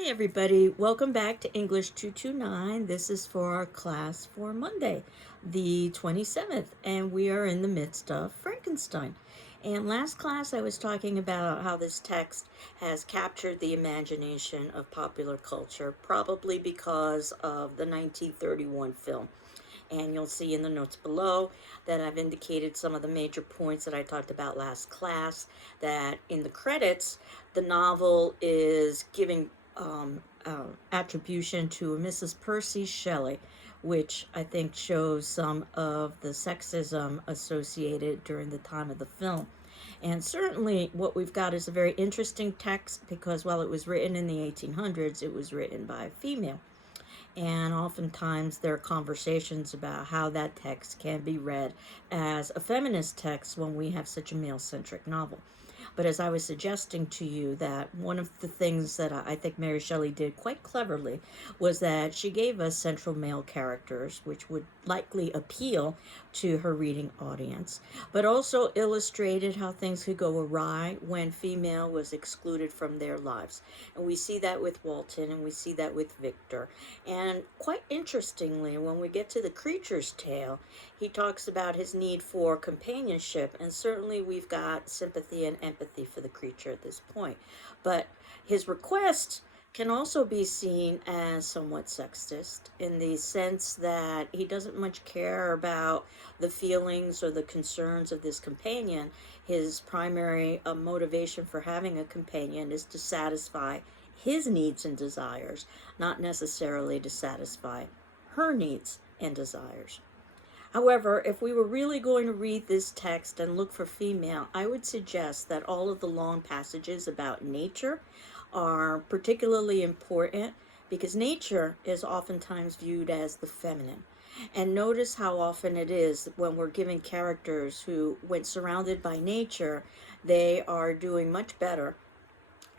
Hi, everybody. Welcome back to English 229. This is for our class for Monday, the 27th, and we are in the midst of Frankenstein. And last class, I was talking about how this text has captured the imagination of popular culture, probably because of the 1931 film. And you'll see in the notes below that I've indicated some of the major points that I talked about last class, that in the credits, the novel is giving attribution to Mrs. Percy Shelley, which I think shows some of the sexism associated during the time of the film. And certainly, what we've got is a very interesting text because while it was written in the 1800s, it was written by a female. And oftentimes there are conversations about how that text can be read as a feminist text when we have such a male centric novel. But as I was suggesting to you, that one of the things that I think Mary Shelley did quite cleverly was that she gave us central male characters, which would likely appeal to her reading audience, but also illustrated how things could go awry when female was excluded from their lives. And we see that with Walton, and we see that with Victor. And quite interestingly, when we get to the creature's tale, he talks about his need for companionship, and certainly we've got sympathy and empathy for the creature at this point. But his request can also be seen as somewhat sexist in the sense that he doesn't much care about the feelings or the concerns of this companion. His primary motivation for having a companion is to satisfy his needs and desires, not necessarily to satisfy her needs and desires. However, if we were really going to read this text and look for female, I would suggest that all of the long passages about nature are particularly important because nature is oftentimes viewed as the feminine. And notice how often it is when we're given characters who, when surrounded by nature, they are doing much better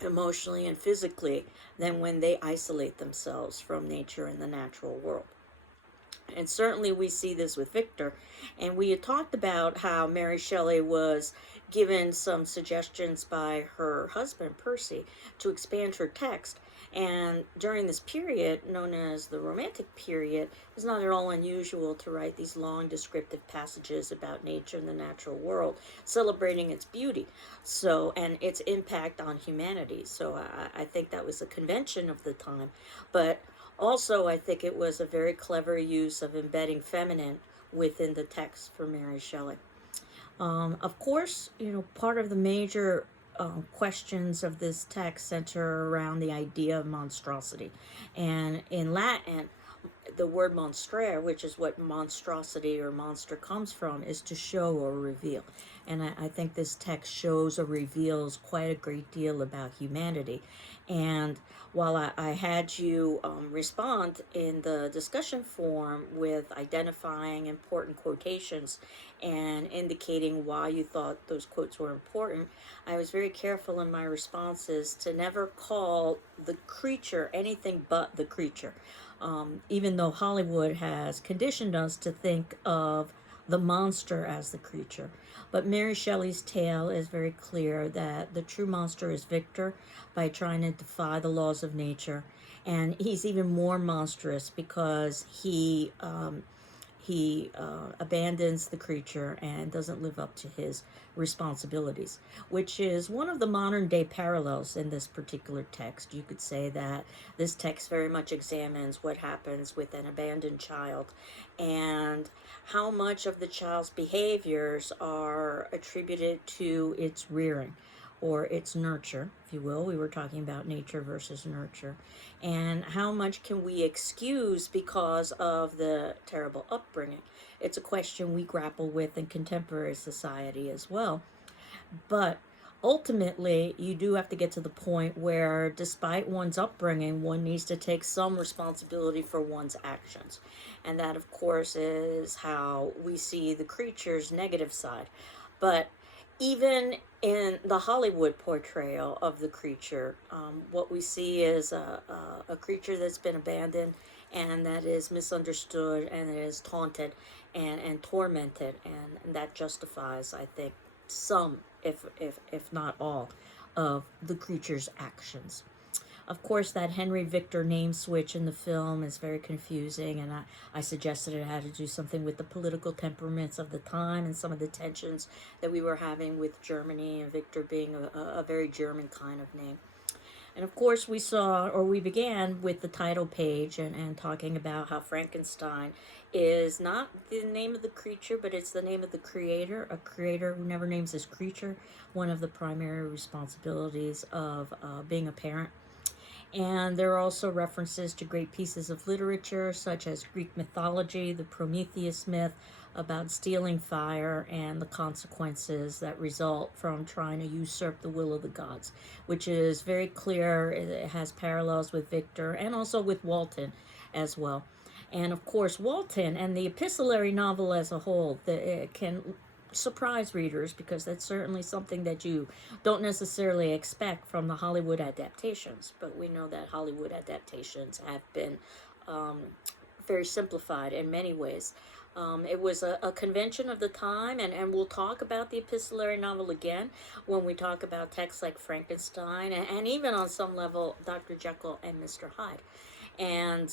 emotionally and physically than when they isolate themselves from nature and the natural world. And certainly we see this with Victor. And we had talked about how Mary Shelley was given some suggestions by her husband, Percy, to expand her text. And during this period, known as the Romantic period, it's not at all unusual to write these long descriptive passages about nature and the natural world, celebrating its beauty, and its impact on humanity. So I think that was a convention of the time. But also, I think it was a very clever use of embedding feminine within the text for Mary Shelley. Of course, part of the major questions of this text center around the idea of monstrosity. And in Latin, the word monstrare, which is what monstrosity or monster comes from, is to show or reveal. And I think this text shows or reveals quite a great deal about humanity. And while I had you respond in the discussion forum with identifying important quotations and indicating why you thought those quotes were important, I was very careful in my responses to never call the creature anything but the creature. Even though Hollywood has conditioned us to think of the monster as the creature. But Mary Shelley's tale is very clear that the true monster is Victor by trying to defy the laws of nature. And he's even more monstrous because he abandons the creature and doesn't live up to his responsibilities, which is one of the modern day parallels in this particular text. You could say that this text very much examines what happens with an abandoned child and how much of the child's behaviors are attributed to its rearing or its nurture, if you will. We were talking about nature versus nurture. And how much can we excuse because of the terrible upbringing? It's a question we grapple with in contemporary society as well. But ultimately, you do have to get to the point where, despite one's upbringing, one needs to take some responsibility for one's actions. And that, of course, is how we see the creature's negative side. But even in the Hollywood portrayal of the creature, what we see is a creature that's been abandoned and that is misunderstood and is taunted and tormented, and that justifies, I think, some, if not all, of the creature's actions. Of course, that Henry Victor name switch in the film is very confusing, and I suggested it had to do something with the political temperaments of the time and some of the tensions that we were having with Germany, and Victor being a very German kind of name. And of course, we began with the title page and talking about how Frankenstein is not the name of the creature, but it's the name of the creator, a creator who never names his creature, one of the primary responsibilities of being a parent. And there are also references to great pieces of literature, such as Greek mythology, the Prometheus myth, about stealing fire and the consequences that result from trying to usurp the will of the gods, which is very clear. It has parallels with Victor and also with Walton as well. And of course, Walton and the epistolary novel as a whole it can surprise readers, because that's certainly something that you don't necessarily expect from the Hollywood adaptations. But we know that Hollywood adaptations have been um, very simplified in many ways. It was a convention of the time, and we'll talk about the epistolary novel again when we talk about texts like Frankenstein, and even on some level, Dr. Jekyll and Mr. Hyde. And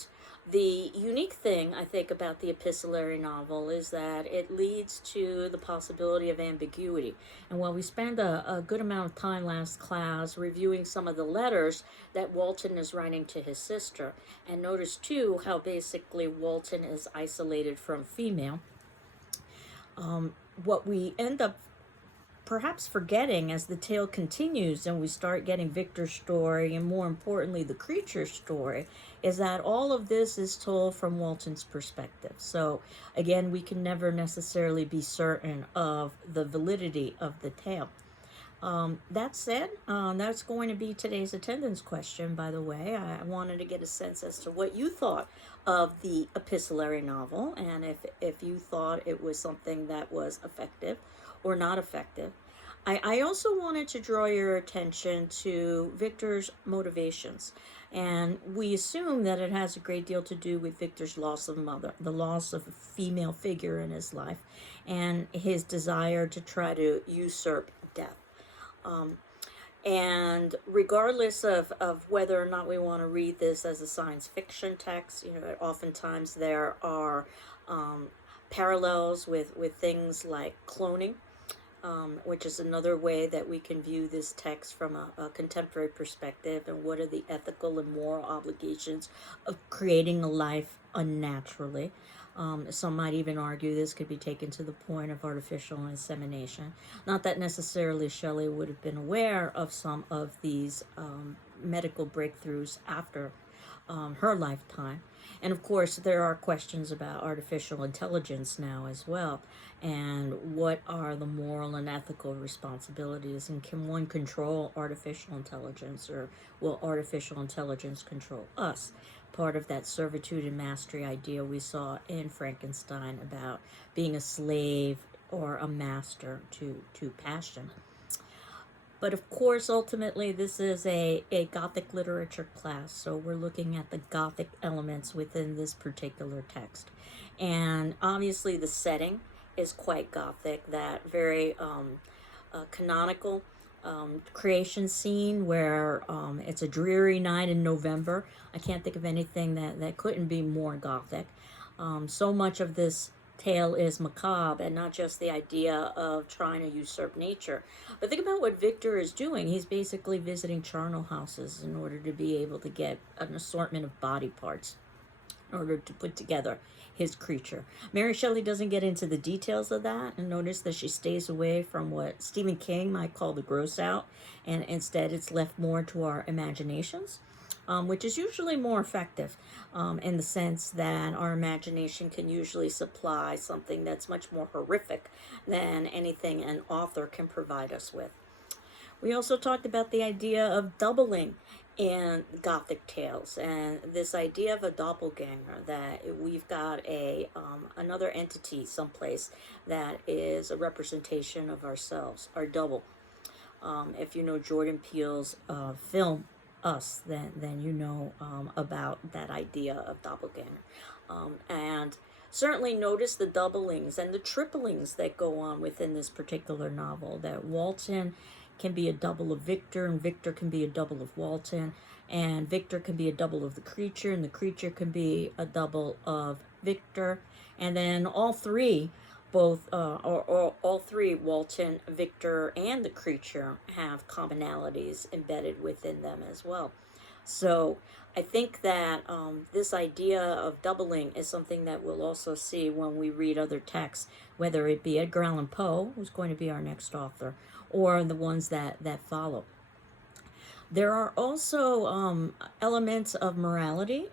the unique thing, I think, about the epistolary novel is that it leads to the possibility of ambiguity. And while we spent a good amount of time last class reviewing some of the letters that Walton is writing to his sister, and notice too how basically Walton is isolated from female, what we end up perhaps forgetting as the tale continues and we start getting Victor's story and, more importantly, the creature's story, is that all of this is told from Walton's perspective. So again, we can never necessarily be certain of the validity of the tale. That said, that's going to be today's attendance question, by the way. I wanted to get a sense as to what you thought of the epistolary novel, and if you thought it was something that was effective or not effective. I also wanted to draw your attention to Victor's motivations. And we assume that it has a great deal to do with Victor's loss of mother, the loss of a female figure in his life, and his desire to try to usurp death. And regardless of whether or not we want to read this as a science fiction text, oftentimes there are parallels with things like cloning, which is another way that we can view this text from a contemporary perspective, and what are the ethical and moral obligations of creating a life unnaturally. Some might even argue this could be taken to the point of artificial insemination. Not that necessarily Shelley would have been aware of some of these medical breakthroughs after her lifetime. And of course, there are questions about artificial intelligence now as well. And what are the moral and ethical responsibilities? And can one control artificial intelligence, or will artificial intelligence control us? Part of that servitude and mastery idea we saw in Frankenstein about being a slave or a master to passion. But of course, ultimately, this is a Gothic literature class, so we're looking at the Gothic elements within this particular text. And obviously, the setting is quite Gothic, that very canonical creation scene where it's a dreary night in November. I can't think of anything that couldn't be more Gothic. So much of this tale is macabre, and not just the idea of trying to usurp nature. But think about what Victor is doing. He's basically visiting charnel houses in order to be able to get an assortment of body parts in order to put together his creature. Mary Shelley doesn't get into the details of that, and notice that she stays away from what Stephen King might call the gross out, and instead it's left more to our imaginations. Which is usually more effective in the sense that our imagination can usually supply something that's much more horrific than anything an author can provide us with. We also talked about the idea of doubling in Gothic tales, and this idea of a doppelganger, that we've got another entity someplace that is a representation of ourselves, our double. If you know Jordan Peele's film Us, then you know about that idea of doppelganger. And certainly notice the doublings and the triplings that go on within this particular novel, that Walton can be a double of Victor, and Victor can be a double of Walton. and Victor can be a double of the creature, and the creature can be a double of Victor. And then all three, or all three, Walton, Victor, and the creature have commonalities embedded within them as well. So I think that this idea of doubling is something that we'll also see when we read other texts, whether it be Edgar Allan Poe, who's going to be our next author, or the ones that follow. There are also elements of morality.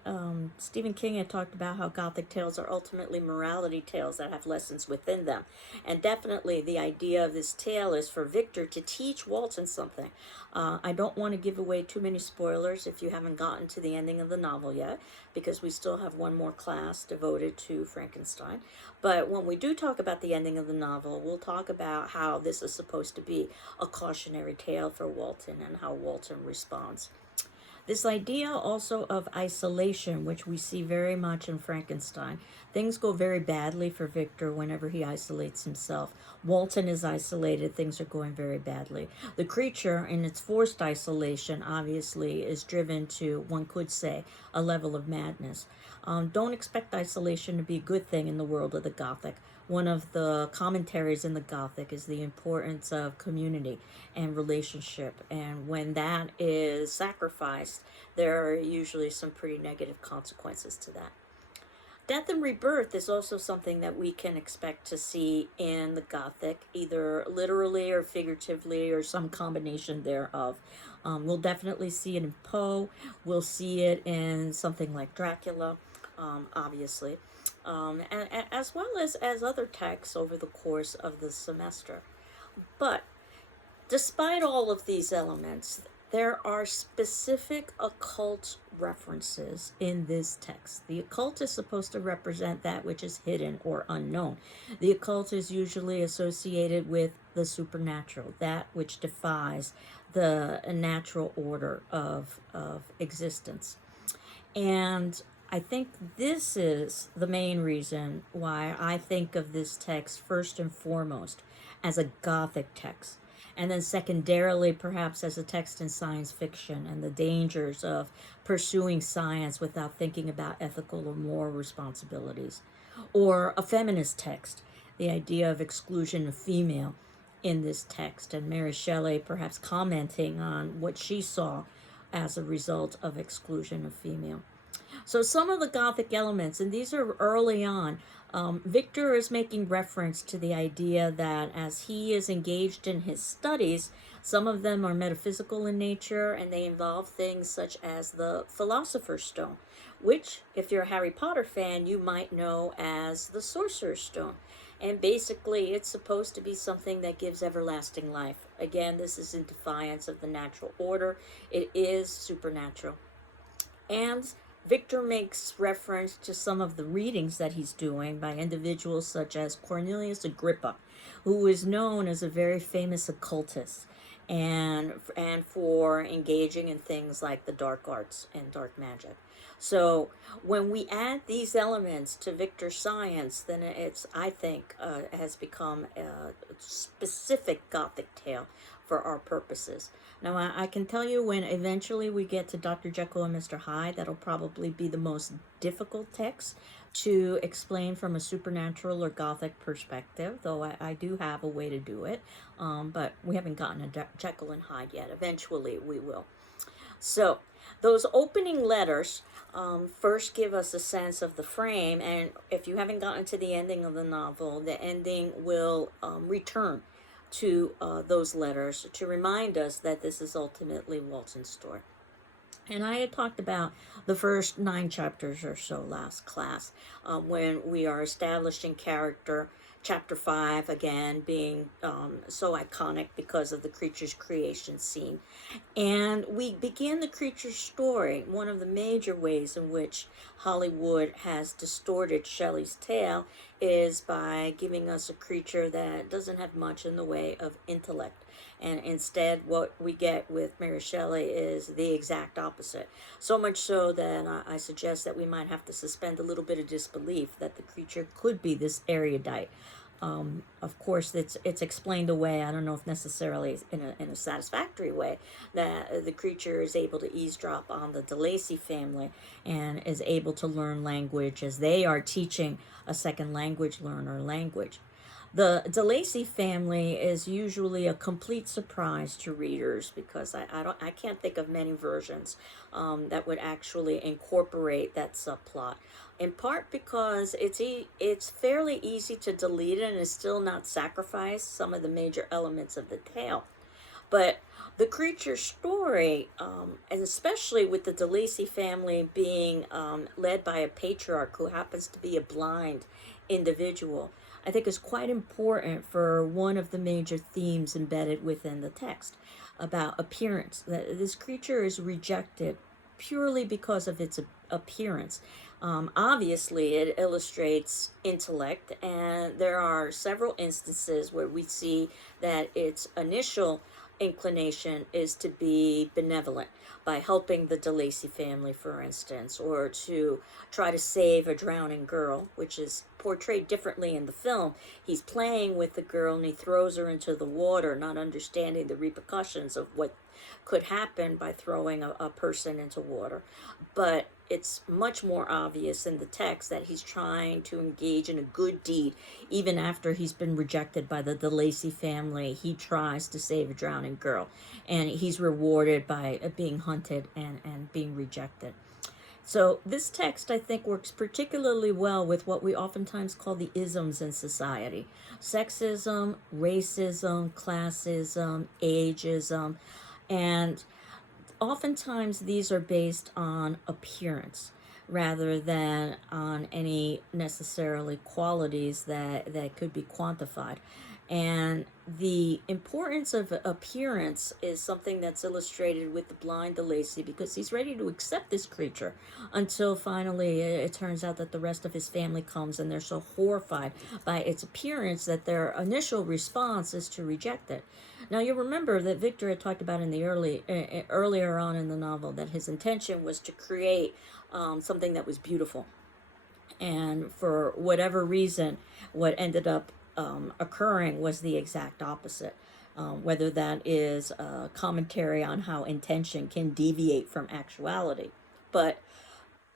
Stephen King had talked about how Gothic tales are ultimately morality tales that have lessons within them. And definitely the idea of this tale is for Victor to teach Walton something. I don't want to give away too many spoilers if you haven't gotten to the ending of the novel yet, because we still have one more class devoted to Frankenstein. But when we do talk about the ending of the novel, we'll talk about how this is supposed to be a cautionary tale for Walton and how Walton responds. This idea also of isolation, which we see very much in Frankenstein. Things go very badly for Victor whenever he isolates himself. Walton is isolated, things are going very badly. The creature, in its forced isolation, obviously is driven to, one could say, a level of madness. Don't expect isolation to be a good thing in the world of the Gothic. One of the commentaries in the Gothic is the importance of community and relationship, and when that is sacrificed, there are usually some pretty negative consequences to that. Death and rebirth is also something that we can expect to see in the Gothic, either literally or figuratively or some combination thereof. We'll definitely see it in Poe. We'll see it in something like Dracula, obviously, and as well as other texts over the course of the semester. But despite all of these elements, there are specific occult references in this text. The occult is supposed to represent that which is hidden or unknown. The occult is usually associated with the supernatural, that which defies the natural order of existence. And I think this is the main reason why I think of this text first and foremost as a Gothic text, and then secondarily perhaps as a text in science fiction and the dangers of pursuing science without thinking about ethical or moral responsibilities. Or a feminist text, the idea of exclusion of female in this text, and Mary Shelley perhaps commenting on what she saw as a result of exclusion of female. So some of the Gothic elements, and these are early on, Victor is making reference to the idea that as he is engaged in his studies, some of them are metaphysical in nature, and they involve things such as the Philosopher's Stone, which, if you're a Harry Potter fan, you might know as the Sorcerer's Stone. And basically, it's supposed to be something that gives everlasting life. Again, this is in defiance of the natural order. It is supernatural. And Victor makes reference to some of the readings that he's doing by individuals such as Cornelius Agrippa, who is known as a very famous occultist and for engaging in things like the dark arts and dark magic. So when we add these elements to Victor's science, then it's, I think, has become a specific Gothic tale for our purposes. Now, I can tell you when eventually we get to Dr. Jekyll and Mr. Hyde, that'll probably be the most difficult text to explain from a supernatural or Gothic perspective, though I do have a way to do it, but we haven't gotten to Jekyll and Hyde yet. Eventually we will. So those opening letters first give us a sense of the frame, and if you haven't gotten to the ending of the novel, the ending will return to those letters to remind us that this is ultimately Walton's story. And I had talked about the first 9 chapters or so last class, when we are establishing character. Chapter 5, again, being so iconic because of the creature's creation scene. And we begin the creature's story. One of the major ways in which Hollywood has distorted Shelley's tale is by giving us a creature that doesn't have much in the way of intellect. And instead, what we get with Mary Shelley is the exact opposite. So much so that I suggest that we might have to suspend a little bit of disbelief that the creature could be this erudite Of course, it's explained away. I don't know if necessarily in a satisfactory way, that the creature is able to eavesdrop on the DeLacy family and is able to learn language as they are teaching a second language learner language. The DeLacy family is usually a complete surprise to readers because I can't think of many versions that would actually incorporate that subplot. In part because it's fairly easy to delete it and is still not sacrifice some of the major elements of the tale. But the creature story, and especially with the DeLacy family being led by a patriarch who happens to be a blind individual, I think is quite important for one of the major themes embedded within the text about appearance. That this creature is rejected purely because of its appearance. Obviously, it illustrates intellect, and there are several instances where we see that its initial inclination is to be benevolent by helping the DeLacy family, for instance, or to try to save a drowning girl, which is portrayed differently in the film. He's playing with the girl and he throws her into the water, not understanding the repercussions of what could happen by throwing a person into water. But it's much more obvious in the text that he's trying to engage in a good deed. Even after he's been rejected by the DeLacy family, he tries to save a drowning girl. And he's rewarded by being hunted and being rejected. So this text, I think, works particularly well with what we oftentimes call the isms in society. Sexism, racism, classism, ageism, and oftentimes these are based on appearance rather than on any necessarily qualities that could be quantified. And the importance of appearance is something that's illustrated with the blind DeLacy because he's ready to accept this creature until finally it turns out that the rest of his family comes and they're so horrified by its appearance that their initial response is to reject it. Now you remember that Victor had talked about in the earlier on in the novel that his intention was to create something that was beautiful, and for whatever reason, what ended up occurring was the exact opposite. Whether that is a commentary on how intention can deviate from actuality. But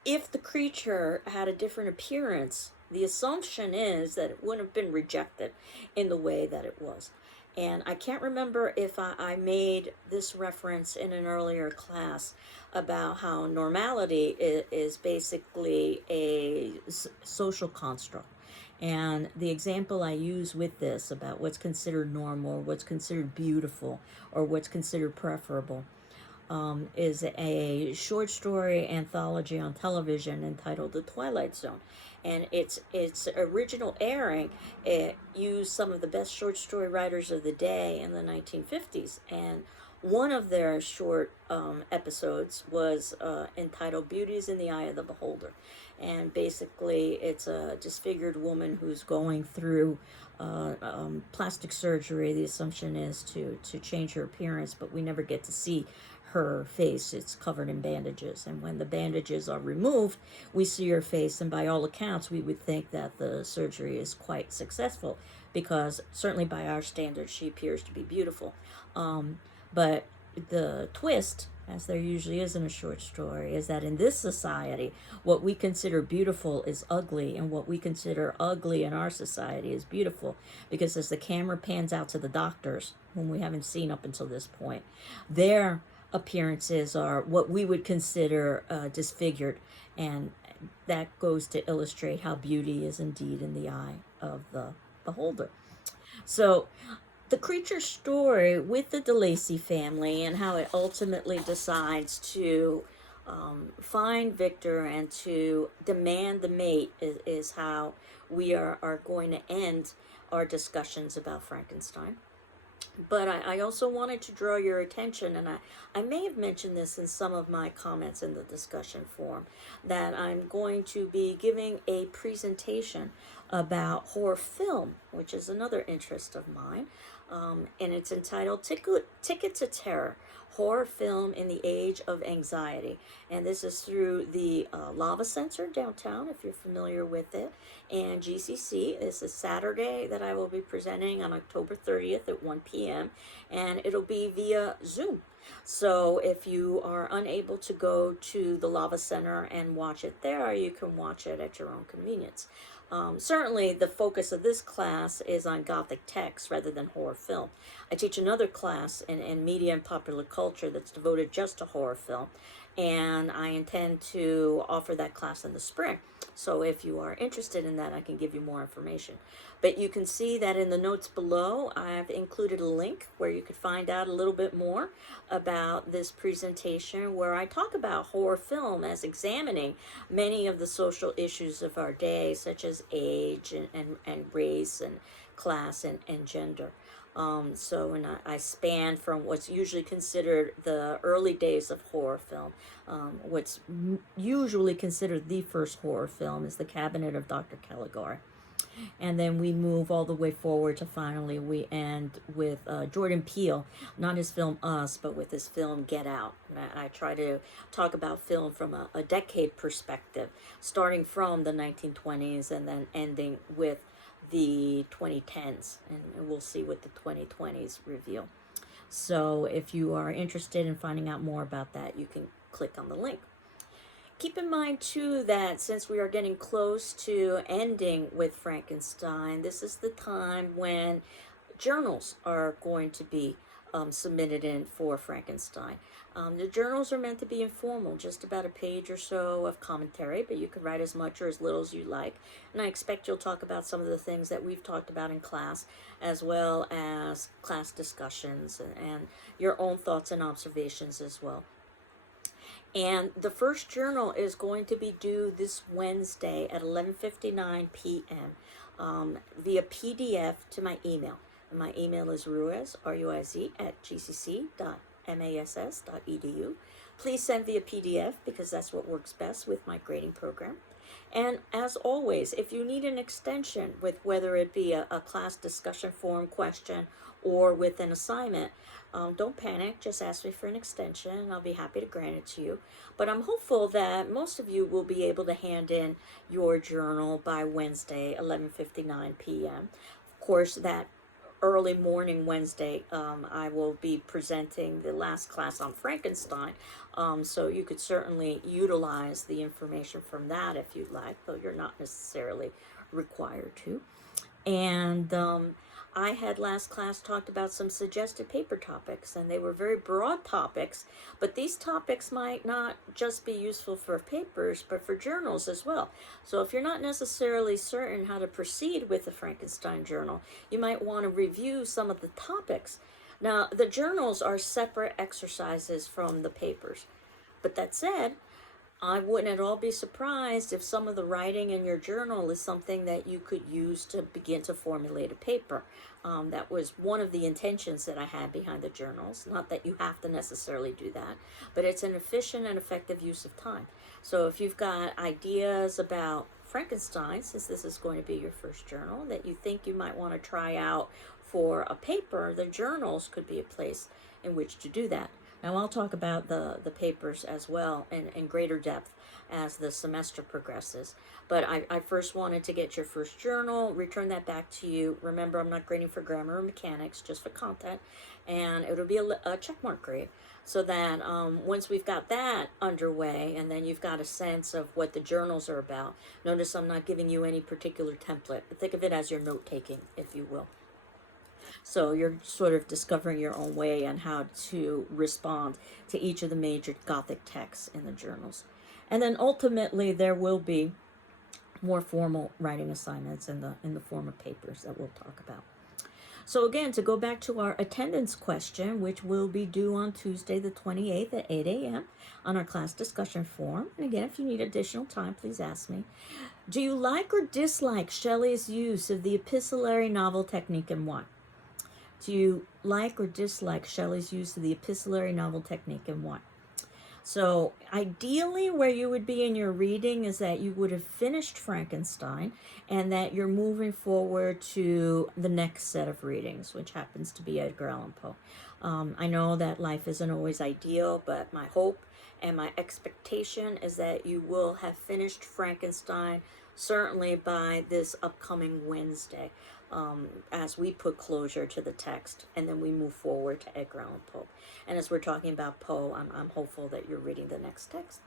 if the creature had a different appearance, the assumption is that it wouldn't have been rejected in the way that it was. And I can't remember if I made this reference in an earlier class about how normality is basically a social construct. And the example I use with this about what's considered normal, what's considered beautiful, or what's considered preferable is a short story anthology on television entitled The Twilight Zone. And its original airing, it used some of the best short story writers of the day in the 1950s. And one of their short episodes was entitled Beauty is in the Eye of the Beholder. And basically, it's a disfigured woman who's going through plastic surgery. The assumption is to change her appearance, but we never get to see her face. It's covered in bandages. And when the bandages are removed, we see her face. And by all accounts, we would think that the surgery is quite successful because certainly by our standards, she appears to be beautiful. But the twist, as there usually is in a short story, is that in this society, what we consider beautiful is ugly, and what we consider ugly in our society is beautiful. Because as the camera pans out to the doctors, whom we haven't seen up until this point, their appearances are what we would consider disfigured, and that goes to illustrate how beauty is indeed in the eye of the beholder. So the creature story with the DeLacy family and how it ultimately decides to find Victor and to demand the mate is how we are going to end our discussions about Frankenstein. But I also wanted to draw your attention, and I may have mentioned this in some of my comments in the discussion forum, that I'm going to be giving a presentation about horror film, which is another interest of mine, and it's entitled Ticket to Terror, Horror Film in the Age of Anxiety. And this is through the Lava Center downtown, if you're familiar with it, and GCC. This is Saturday that I will be presenting on October 30th at 1 p.m. And it'll be via Zoom. So if you are unable to go to the Lava Center and watch it there, you can watch it at your own convenience. Certainly the focus of this class is on Gothic text rather than horror film. I teach another class in media and popular culture that's devoted just to horror film, and I intend to offer that class in the spring. So if you are interested in that, I can give you more information. But you can see that in the notes below, I've included a link where you could find out a little bit more about this presentation, where I talk about horror film as examining many of the social issues of our day, such as age and race and class and gender. And I span from what's usually considered the early days of horror film. What's usually considered the first horror film is The Cabinet of Dr. Caligari. And then we move all the way forward to finally we end with Jordan Peele, not his film Us, but with his film Get Out. And I try to talk about film from a decade perspective, starting from the 1920s and then ending with the 2010s, and we'll see what the 2020s reveal. So if you are interested in finding out more about that, you can click on the link. Keep in mind too that since we are getting close to ending with Frankenstein, this is the time when journals are going to be submitted in for Frankenstein. The journals are meant to be informal, just about a page or so of commentary, but you can write as much or as little as you like. And I expect you'll talk about some of the things that we've talked about in class, as well as class discussions and your own thoughts and observations as well. And the first journal is going to be due this Wednesday at 11:59 p.m. Via PDF to my email. And my email is ruiz, R-U-I-Z, at gcc.mass.edu. Please send via PDF because that's what works best with my grading program. And as always, if you need an extension with whether it be a class discussion forum question or with an assignment, don't panic, just ask me for an extension and I'll be happy to grant it to you. But I'm hopeful that most of you will be able to hand in your journal by Wednesday, 11:59 p.m. Of course, that early morning Wednesday, I will be presenting the last class on Frankenstein, so you could certainly utilize the information from that if you'd like, though you're not necessarily required to. And I had last class talked about some suggested paper topics, and they were very broad topics, but these topics might not just be useful for papers, but for journals as well. So if you're not necessarily certain how to proceed with the Frankenstein journal, you might want to review some of the topics. Now, the journals are separate exercises from the papers, but that said, I wouldn't at all be surprised if some of the writing in your journal is something that you could use to begin to formulate a paper. That was one of the intentions that I had behind the journals. Not that you have to necessarily do that, but it's an efficient and effective use of time. So if you've got ideas about Frankenstein, since this is going to be your first journal, that you think you might want to try out for a paper, the journals could be a place in which to do that. Now I'll talk about the papers as well in greater depth as the semester progresses. But I first wanted to get your first journal, return that back to you. Remember, I'm not grading for grammar or mechanics, just for content. And it'll be a checkmark grade. So that once we've got that underway, and then you've got a sense of what the journals are about. Notice I'm not giving you any particular template, but think of it as your note-taking, if you will. So you're sort of discovering your own way on how to respond to each of the major Gothic texts in the journals. And then ultimately there will be more formal writing assignments in the form of papers that we'll talk about. So again, to go back to our attendance question, which will be due on Tuesday the 28th at 8 a.m. on our class discussion forum. And again, if you need additional time, please ask me. Do you like or dislike Shelley's use of the epistolary novel technique, and why? Do you like or dislike Shelley's use of the epistolary novel technique, and why? So ideally where you would be in your reading is that you would have finished Frankenstein and that you're moving forward to the next set of readings, which happens to be Edgar Allan Poe. I know that life isn't always ideal, but my hope and my expectation is that you will have finished Frankenstein certainly by this upcoming Wednesday, as we put closure to the text and then we move forward to Edgar Allan Poe. And as we're talking about Poe, I'm hopeful that you're reading the next text.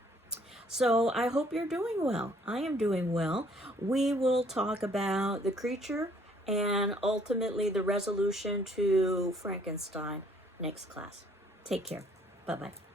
So I hope you're doing well. I am doing well. We will talk about the creature and ultimately the resolution to Frankenstein next class. Take care. Bye bye.